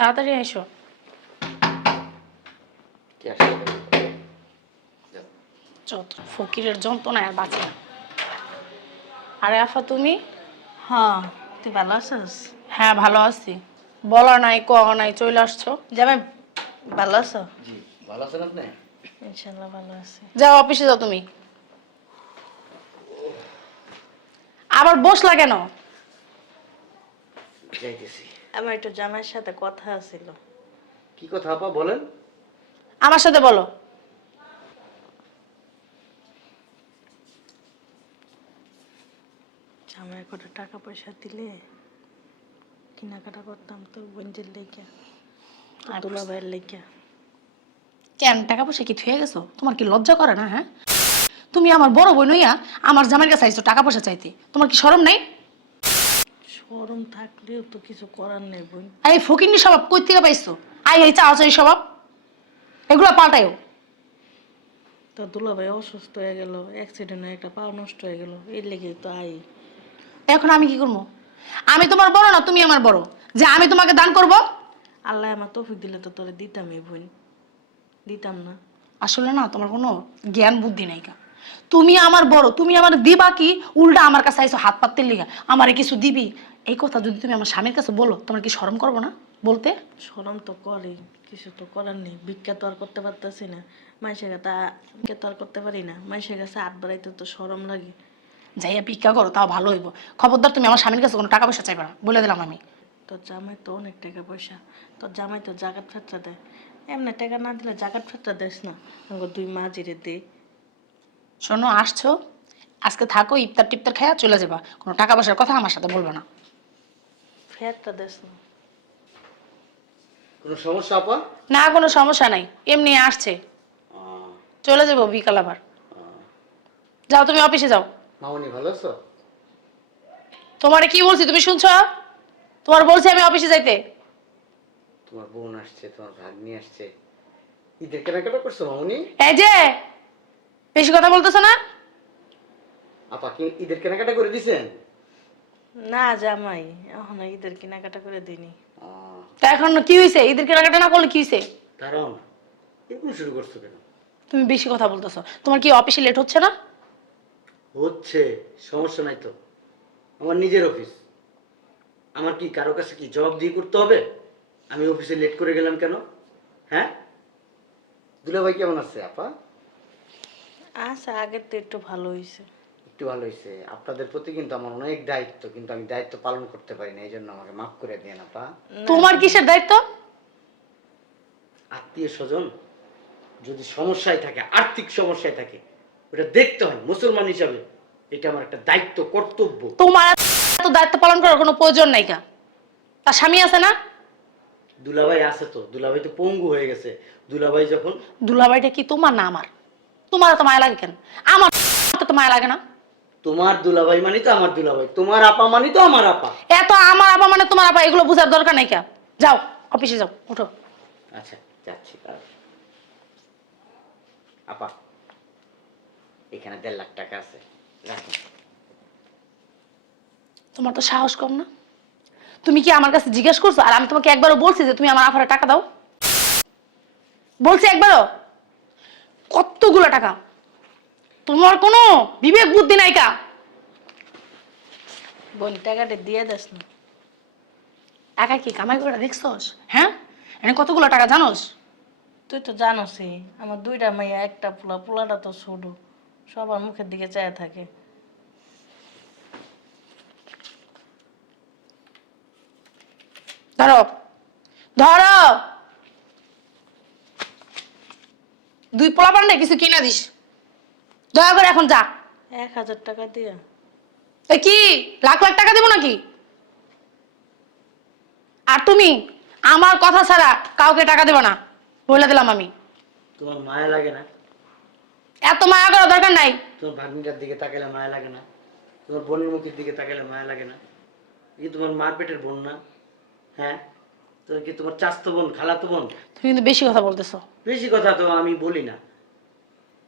তাড়াতাড়ি এসো যত ফকিরের যন্ত্রণায় আর বাঁচে না। আরে আফা তুমি? হ্যাঁ তুই ভালো আছিস? হ্যাঁ ভালো আছি। বলা নাই কওয়া নাই চলে আসছো। জামাই ভালো আছো? জি ভালো আছেন আপনি? ইনশাল্লাহ ভালো আছি। যাও অফিসে যাও তুমি। আবার বসলা কেন? যাইতেছি। আমার একটু জামাইয়ের সাথে কথা ছিল কি কথা আপা বলেন। আমার সাথে বলো। জামাই করে টাকা পয়সা দিলে কেনাকাটা করতাম তোর বোনদের লেগে তোর দুলা ভাইয়ের লেগে কেন? টাকা পয়সা কি থুয়ে গেছো? তোমার কি লজ্জা করে না হ্যাঁ? তুমি আমার বড় বোন হইয়া আমার জামাইয়ের কাছে আইছো টাকা পয়সা চাইতে। তোমার কি শরম নাই? শরম থাকলেও তো কিছু করার নেই বোন। এই ফকিন্নি স্বভাব কই থেকে পাইছো? আই এই চাও এই স্বভাব। এগুলো পাল্টায়ও তোর দুলা ভাই অসুস্থ হয়ে গেল অ্যাক্সিডেন্ট হয়ে একটা পা নষ্ট হয়ে গেল এর লেগে তো আই এখন আমি কি করব? আমি তোমার বড় না তুমি আমার বড়? যে আমি তোমাকে দান করব? আল্লাহ আমার তৌফিক দিলে তো তোরে দিতাম এই বোন। দিতাম না। আসলে না তোমার কোনো জ্ঞান বুদ্ধি নাই কা তুমি আমার বড় তুমি আমার দিবা কি? উল্টা আমার কাছে আইসো হাত পাততে লিগা। আমারে কিছু দিবি? এই কথা যদি তুমি আমার স্বামীর কাছে বলো তোমার কি শরম করব না? বলতে? শরম তো করে কিছু তো করার নেই। ভিক্ষা তো আর করতে পারতেছি না। মাইসের কাছে ভিক্ষা তো আর করতে পারি না। মাইসের কাছে হাত বাড়াইতে তো শরম লাগে। যাইয়া ভিক্ষা করো তাও ভালো হইব। খবরদার তুমি আমার স্বামীর কাছে কোনো টাকা পয়সা চাইবে না। বলে দিলাম আমি। তোর জামাই তো অনেক টাকা পয়সা। তোর জামাই তো জাকাত ফেতরা দেয়। এমনি টাকা না দিলে জাকাত ফেতরা দেস না। আমাকে দুই মা জিরে দে। শোনো আসছো? আজকে থাকো ইফতার টিফতার খাইয়া চলে যাবা। কোনো টাকা পয়সার কথা আমার সাথে বলবে না। ফেরটা দেস না কোনো সমস্যা আপা? না কোনো সমস্যা নাই। এমনি আসছে। চলে যাব বিকাল আবার। যাও তুমি অফিসে যাও। মামনি ভালো আছো? তোমারে কি বলছি তুমি শুনছো? তোমার বলছি আমি অফিসে যাইতে। তোমার বোন আসছে তোমার ভাগ্নি আসছে। ঈদের কেনাকাটা করছ মামনি? এই যে বেশি কথা বলতেছো না? আপা কি ঈদের কেনাকাটা করে দিছেন? না জামাই এখন ঈদের কেনাকাটা করে দিনি আহ, তা এখন কি হয়েছে ঈদের কেনাকাটা না করলে কি হয়েছে দাঁড়াও না শুরু করছ কেন? তুমি বেশি কথা বলতেছো। তোমার কি অফিসে লেট হচ্ছে না? হচ্ছে সমস্যা নাই তো। আমার নিজের অফিস। আমার কি কারও কাছে কি জবাব দিয়ে করতে হবে? আমি অফিসে লেট করে গেলাম কেন? হ্যাঁ? দুলাভাই কেমন আছে আপা? আচ্ছা আগের তো একটু ভালো হয়েছে একটু ভালো হয়েছে আপনাদের প্রতি কিন্তু আমার অনেক দায়িত্ব কিন্তু আমি দায়িত্ব পালন করতে পারি না এই জন্য আমাকে মাফ করে দিয়ে আপা। তোমার কিসের দায়িত্ব? আত্মীয় স্বজন যদি সমস্যায় থাকে আর্থিক সমস্যায় থাকে ওটা দেখতে হয় মুসলমান হিসাবে। এটা আমার একটা দায়িত্ব কর্তব্য। তোমার এত দায়িত্ব পালন করার কোনো প্রয়োজন নাই কা? তার স্বামী আছে না? দুলাভাই আছে তো দুলাভাই তো পঙ্গু হয়ে গেছে। দুলাভাই যখন দুলাভাইটা কি তোমার না আমার? তোমার তো মায়া লাগে কেন? আমার তো মায়া লাগে না। তোমার দুলাভাই মানে তো আমার দুলাভাই তোমার আপা মানে তো আমার আপা। এত আমার আপা মানে তোমার আপা এগুলো বোঝার দরকার নাই কা? যাও অফিসে যাও উঠো। আচ্ছা যাচ্ছি আপা এখানে দেড় লাখ টাকা আছে রাখুন তোমার তো সাহস কম না। তুমি কি আমার কাছে জিজ্ঞেস করছ? আর আমি তোমাকে একবারও বলছি যে তুমি আমার আফারে টাকা দাও। বলছি একবারও। কতগুলো টাকা? তোমার কোনো বিবেক বুদ্ধি নাই কা? বোন টাকাটা দিয়ে দেস না। টাকা কি কামাই করে দেখছস? হ্যাঁ? এনে কতগুলো টাকা জানোস? তুই তো জানোসই আমার দুইটা মাইয়া একটা পোলা পোলাটা তো ছোট সবার মুখের দিকে চায় থাকে। ধরো ধরো। দুই পোলা পান্ডে কিছু কিনা দিস। দয়া করে এখন যা। এক হাজার টাকা দিয়ে। এ কি? লাখ লাখ টাকা দেবো নাকি? আর তুমি? আমার কথা ছাড়া কাউকে টাকা দেবো না। বলে দিলাম আমি। তোমার মায়া লাগে না? এত মায়া করার দরকার নাই। তোমার ভাগ্নিটার দিকে তাকালে মায়া লাগে না? তোমার বোনের মুখের দিকে তাকালে মায়া লাগে না? কি তোমার মার পেটের বোন না? হ্যাঁ? তো কি তোমার চাস্তো বোন খালাতো বোন? তুমি কিন্তু বেশি কথা বলতেছো। বেশি কথা তো আমি বলি না।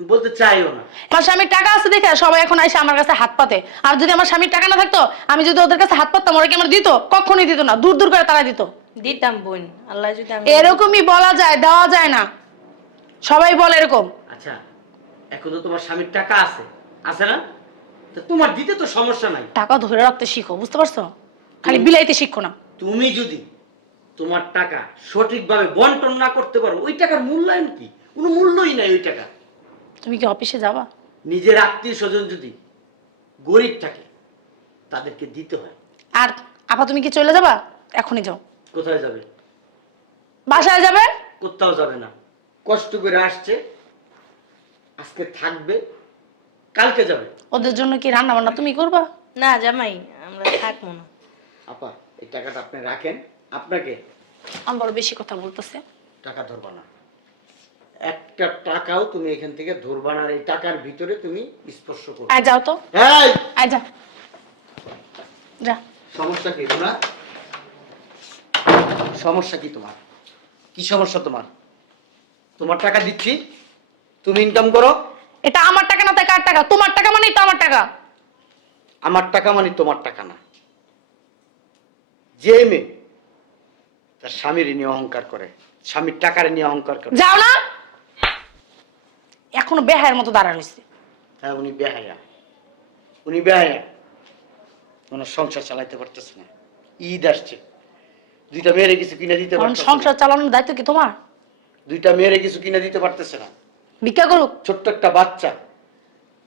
বলতে চাইও না। আমার স্বামীর টাকা আছে দেখে সবাই এখন আমার কাছে হাত পাতে। আর যদি আমার স্বামীর টাকা না থাকতো আমি যদি ওদের কাছে হাত পাততাম ওরা কি আমার দিত? কখনই দিত না। দূর দূর করে তারা দিত। দিতাম বোন। আল্লাহ যদি আমি এরকমই বলা যায় দেওয়া যায় না। সবাই বলে এরকম। আচ্ছা এখন তো তোমার স্বামীর টাকা আছে? আছে না? তো তোমার দিতে তো সমস্যা নাই। টাকা ধরে রাখতে শিখো বুঝতে পারছ? খালি বিলাইতে শিখো না। তুমি যদি তোমার টাকা সঠিকভাবে বন্টন না করতে পারো ওই টাকার মূল্যায়ন কি? কোনো মূল্যই নাই ওই টাকা। তুমি কি অফিসে যাবা? নিজের আত্মীয় স্বজন যদি গরিব থাকে তাদেরকে দিতে হয়। আর আপা তুমি কি চলে যাবা? এখনই যাও। কোথায় যাবে? বাসায় যাবে? কোথাও যাবে না। কষ্ট করে আসছে আজকে থাকবে কালকে যাবে। ওদের জন্য কি রান্না বান্না তুমি করবা? না জামাই আমরা থাকব না। আপা এই টাকাটা আপনি রাখেন। আপনাকে আমার বেশি কথা বলতেছে। টাকা ধরবা না। একটা টাকাও তুমি এখান থেকে ধরবা না আর এই টাকার ভিতরে তুমি স্পর্শ করো আয় যাও তো। এই! আয় যা। যা। সমস্যা কি তোমার? সমস্যা কি তোমার? কি সমস্যা তোমার? তোমার টাকা দিচ্ছি তুমি ইনকাম করো। এটা আমার টাকা না তাই কার টাকা? তোমার টাকা মানেই তো আমার টাকা। আমার টাকা মানে তোমার টাকা না। যে মেয়ে তার স্বামীর নিয়ে অহংকার করে স্বামীর টাকার নিয়ে অহংকার করে। যাও না। এখনও বেহায়ের মতো দাঁড়া রয়েছে। হ্যাঁ উনি বেহায়া। উনি বেহায়া। ওনার সংসার চালাইতে পারতেছে না। ঈদ আসছে। দুইটা মেয়েরে কিছু কিনে দিতে পারতেছে সংসার চালানোর দায়িত্ব কি তোমার? দুইটা মেয়েরে কিছু কিনে দিতে পারতেছে না। ভিক্ষা করুক। ছোট্ট একটা বাচ্চা।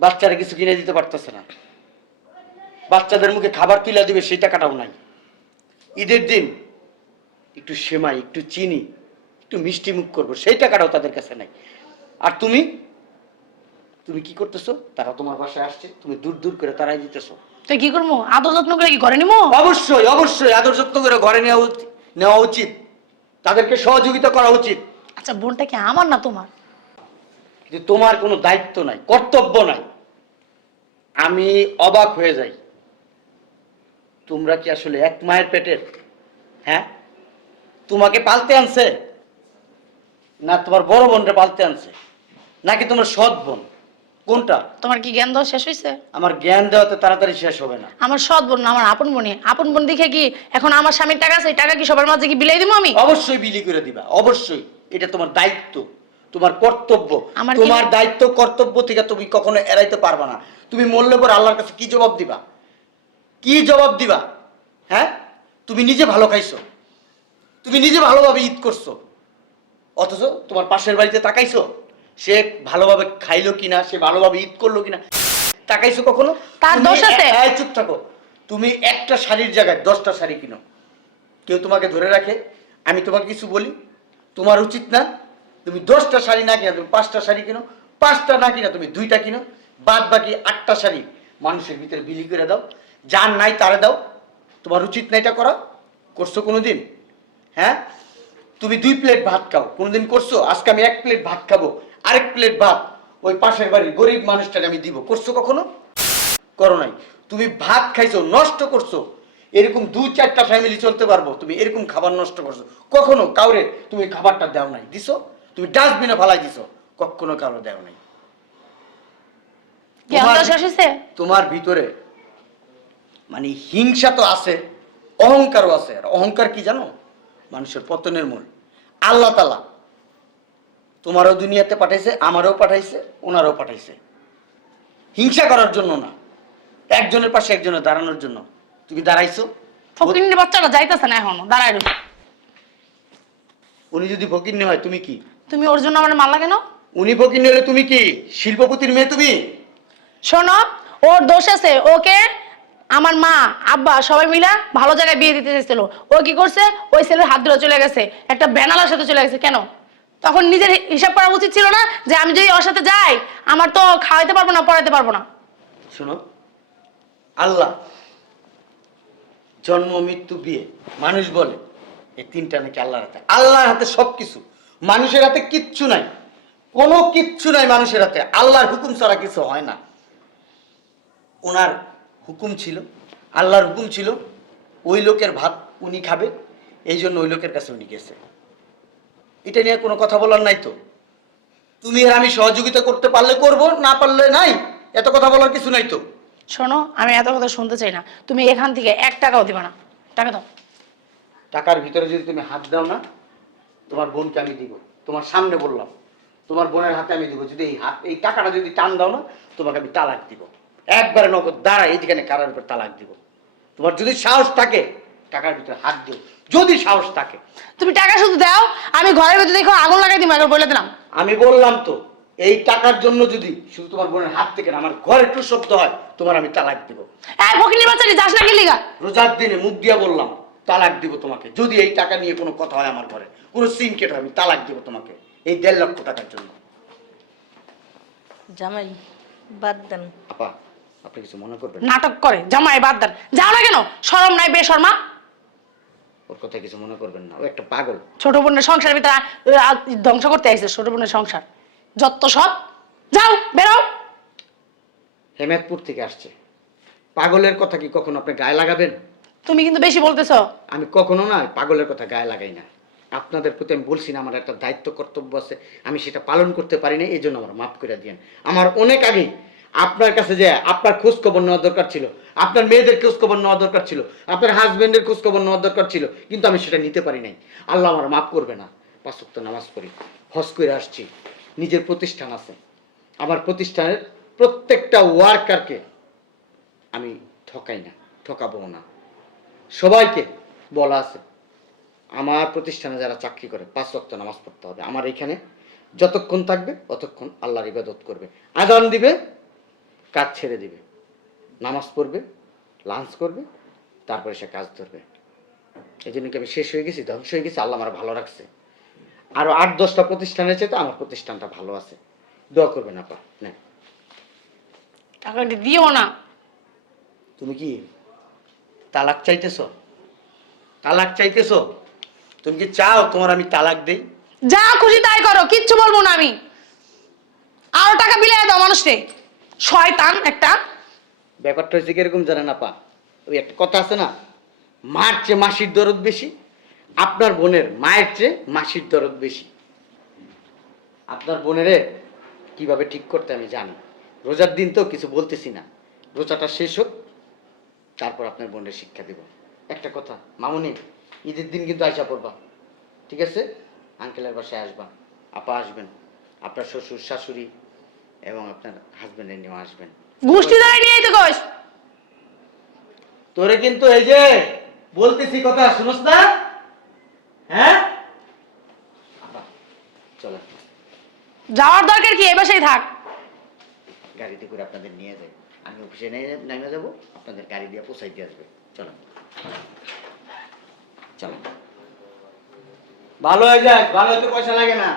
বাচ্চারা কিছু কিনে দিতে পারতেছে না। বাচ্চাদের মুখে খাবার তুলে দিবে সেই টাকাটাও নাই। ঈদের দিন একটু সেমাই একটু চিনি একটু মিষ্টি মুখ করব সেই টাকাটাও তাদের কাছে নাই। আর তুমি? তুমি কি করতেছো? তারা তোমার বাসায় আসছে তুমি দূর দূর করে তারাই দিতেছো। তাই কি করব? আদর যত্ন করে কি ঘরে নিবো? অবশ্যই অবশ্যই আদর যত্ন করে ঘরে নেওয়া উচিত নেওয়া উচিত। তাদেরকে সহযোগিতা করা উচিত। আচ্ছা বোনটা কি আমার না তোমার? কিন্তু তোমার কোনো দায়িত্ব নাই কর্তব্য নাই। আমি অবাক হয়ে যাই। তোমরা কি আসলে এক মায়ের পেটের? হ্যাঁ? তোমাকে পালতে আনছে? না তোমার বড় বোনটা পালতে আনছে? নাকি তোমার সৎ বোন? কোনটা? তোমার কি জ্ঞান দেওয়া শেষ হয়েছে আমার জ্ঞান দেওয়াতে তাড়াতাড়ি শেষ হবে না। আমার সৎ বোন না আমার আপন বোনে আপন বোন দেখে কি এখন আমার স্বামীর টাকা আছে এই টাকা কি সবার মাঝে কি বিলাই দিব আমি? অবশ্যই বিলি করে দিবা অবশ্যই। এটা তোমার দায়িত্ব তোমার কর্তব্য। তোমার দায়িত্ব কর্তব্য থেকে তুমি কখনো এড়াইতে পারবা না। তুমি মরলে পর আল্লাহর কাছে কি জবাব দিবা? কি জবাব দিবা? হ্যাঁ? তুমি নিজে ভালো খাইছো। তুমি নিজে ভালোভাবে ঈদ করছ। অথচ তোমার পাশের বাড়িতে তাকাইছো। সে ভালোভাবে খাইলো কিনা সে ভালোভাবে ঈদ করল কিনা তাকাইছো কখনো? তার তুমি দোষ আছে? চুপ থাকো। তুমি একটা শাড়ির জায়গায় দশটা শাড়ি কিনো। কেউ তোমাকে ধরে রাখে আমি তোমাকে কিছু বলি তোমার উচিত না তুমি দশটা শাড়ি না কিনা তুমি পাঁচটা শাড়ি কিনো পাঁচটা না কিনা তুমি দুইটা কিনো বাদ বাকি আটটা শাড়ি মানুষের ভিতরে বিলি করে দাও যার নাই তারে দাও তোমার উচিত না এটা করা করছ কোনোদিন হ্যাঁ? তুমি দুই প্লেট ভাত খাও কোনোদিন করছ? আজকে আমি এক প্লেট ভাত খাব আরেক প্লেট ভাত ওই পাশের বাড়ির গরিব মানুষটাকে আমি দিব। করছ কখনো? করো নাই। তুমি ভাত খাইছো নষ্ট করছ। এরকম দু চারটা ফ্যামিলি চলতে পারব তুমি এরকম খাবার নষ্ট করছ। কখনো কাউরে তুমি খাবারটা দাও নাই। দিছো? তুমি ডাস্টবিনে ফালাই দিছো। কখনো কারও দেও নাই। তোমার- তোমার ভিতরে মানে হিংসা তো আছে অহংকারও আছে। আর অহংকার কি জানো? মানুষের পতনের মূল। আল্লাহ তালা তোমারও দুনিয়াতে পাঠাইছে আমারও পাঠাইছে ওনারও পাঠাইছে। হিংসা করার জন্য না। একজনের পাশে একজনের দাঁড়ানোর জন্য। তুমি দাঁড়াইছো। বাচ্চাটা যাইতেছে না এখনও দাঁড়ায়। উনি যদি হয় তুমি কি? তুমি ওর জন্য আমার মারলা কেন? উনি ফকির হলে তুমি কি? শিল্পপতির মেয়ে তুমি? শোনো ওর দোষ আছে। ওকে আমার মা আব্বা সবাই মিলা ভালো জায়গায় বিয়ে দিতে চাইছিল। ও কি করছে? ওই ছেলের হাত ধরে চলে গেছে। একটা ব্যানালার সাথে চলে গেছে। কেন? তখন নিজের হিসাব করা উচিত ছিল না যে আমি যদি ওর সাথে যাই, আমার তো খাওয়াইতে পারব না, পড়াইতে পারব না। শোনো, আল্লাহ জন্ম, মৃত্যু, বিয়ে, মানুষ বলে, এই তিনটা নাকি আল্লাহর হাতে। আল্লাহর হাতে সব কিছু মানুষের হাতে কিচ্ছু নাই, কোনো কিচ্ছু নাই মানুষের হাতে। আল্লাহর হুকুম ছাড়া কিছু হয় না। ওনার হুকুম ছিল, আল্লাহর হুকুম ছিল, ওই লোকের ভাত উনি খাবে, এই জন্য ওই লোকের কাছে উনি গেছে। এটা নিয়ে কোনো কথা বলার নাই তো। তুমি আর আমি সহযোগিতা করতে পারলে করব না পারলে নাই এত কথা বলার কিছু নাই তো। শোনো আমি এত কথা শুনতে চাই না। তুমি এখান থেকে এক টাকাও দিবা না। টাকা দাও। টাকার ভিতরে যদি তুমি হাত দাও না তোমার বোনকে আমি দিব। তোমার সামনে বললাম তোমার বোনের হাতে আমি দিব। যদি এই হাত এই টাকাটা যদি টান দাও না তোমাকে আমি তালাক দিব। একবারে নগদ দাঁড়া এইখানে কারার উপর তালাক দিব। তোমার যদি সাহস থাকে টাকার ভিতরে হাত দিও। যদি সাহস থাকে। তুমি টাকা শুধু দাও আমি ঘরের ভিতরে দেখো আগুন লাগাই দিই একবার বলে দিলাম। আমি বললাম তো এই টাকার জন্য যদি শুধু তোমার বোনের হাত থেকে না আমার ঘরে একটু শব্দ হয় তোমার আমি তালাক দিব। এই ফকিনি বাচ্চাটি যাস না কি লিগা রোজার দিনে মুখ দিয়া বললাম তালাক দিব তোমাকে। যদি এই টাকা নিয়ে কোনো কথা হয় আমার ঘরে কোনো সিন কেটে হয়, আমি তালাক দিব তোমাকে এই দেড় লক্ষ টাকার জন্য। জামাই বাদ দেন। আপা আপনি কিছু মনে করবেন নাটক করে জামাই বাদ দেন। যাও না কেন? শরম নাই বেশর্মা। ওর কথা কিছু মনে করবেন না। ও একটা পাগল। ছোট বোনের সংসারের ভিতরে আ- ধ্বংস করতে আইছে ছোট বোনের সংসার। যত সব যাও বেরো। হেমেদপুর থেকে আসছে। পাগলের কথা কি কখনো আপনি গায়ে লাগাবেন? তুমি কিন্তু বেশি বলতেছো। আমি কখনো না পাগলের কথা গায়ে লাগাই না। আপনাদের প্রতি আমি বলছি না আমার একটা দায়িত্ব কর্তব্য আছে। আমি সেটা পালন করতে পারি না এই জন্য আমার মাফ করে দিয়েন। আমার অনেক আগেই আপনার কাছে যে আপনার খোঁজ খবর নেওয়া দরকার ছিল, আপনার মেয়েদের খোঁজ খবর নেওয়া দরকার ছিল, আপনার হাজবেন্ডের খোঁজ খবর নেওয়া দরকার ছিল, কিন্তু আমি সেটা নিতে পারি নাই। আল্লাহ আমার মাফ করবে না। পাঁচ ওয়াক্ত নামাজ পড়ি, হজ করে আসছি, নিজের প্রতিষ্ঠান আছে। আমার প্রতিষ্ঠানের প্রত্যেকটা ওয়ার্কারকে আমি ঠকাই না, ঠকাবো না। সবাইকে বলা আছে, আমার প্রতিষ্ঠানে যারা চাকরি করে, পাঁচ ওয়াক্ত নামাজ পড়তে হবে। আমার এখানে যতক্ষণ থাকবে ততক্ষণ আল্লাহর ইবাদত করবে। আদান দিবে কাজ ছেড়ে দিবে। নামাজ পড়বে লাঞ্চ করবে তারপরে সে কাজ ধরবে। এই জন্য কি আমি শেষ হয়ে গেছি? ধ্বংস হয়ে গেছি? আল্লাহ আমার ভালো রাখছে। আরও আট দশটা প্রতিষ্ঠান আছে তো আমার প্রতিষ্ঠানটা ভালো আছে। দোয়া করবেন আপা। নেন। টাকাটি দিও না। তুমি কি তালাক চাইতেছ? তালাক চাইতেছ? তুমি কি চাও তোমার আমি তালাক দেই? যা খুশি তাই করো কিচ্ছু বলব না আমি। আরও টাকা বিলাই দাও মানুষকে। শয়তান একটা ব্যাপারটা হচ্ছে কীরকম জানেন আপা? ওই একটা কথা আছে না? মার চেয়ে মাসির দরদ বেশি, আপনার বোনের মায়ের চেয়ে মাসির দরদ বেশি। আপনার বোনেরে কীভাবে ঠিক করতে আমি জানি? রোজার দিন তো কিছু বলতেছি না। রোজাটা শেষ হোক, তারপর আপনার বোনের শিক্ষা দিব। একটা কথা, মামুনি, ঈদের দিন কিন্তু আইসা পড়বা, ঠিক আছে? আঙ্কেলের বাসায় আসবা। আপা আসবেন। আপনার শ্বশুর, শাশুড়ি এবং আপনার হাজবেন্ডের নিয়েও আসবেন। গোষ্ঠী ধরে নিয়ে তো কোষ তোরে কিন্তু এই যে বলতেছি কথা শুনস না? হ্যাঁ? চলো যাওয়ার দরকার কি? এ বাসায় থাক। গাড়িতে করে আপনাদের নিয়ে যাই। আমি অফিসে নিয়ে নেমে যাব। আপনাদের গাড়ি দিয়ে পৌঁছাই দিয়ে আসবে। চলো চলো ভালো হয়ে যাক ভালো হতে পয়সা লাগে না।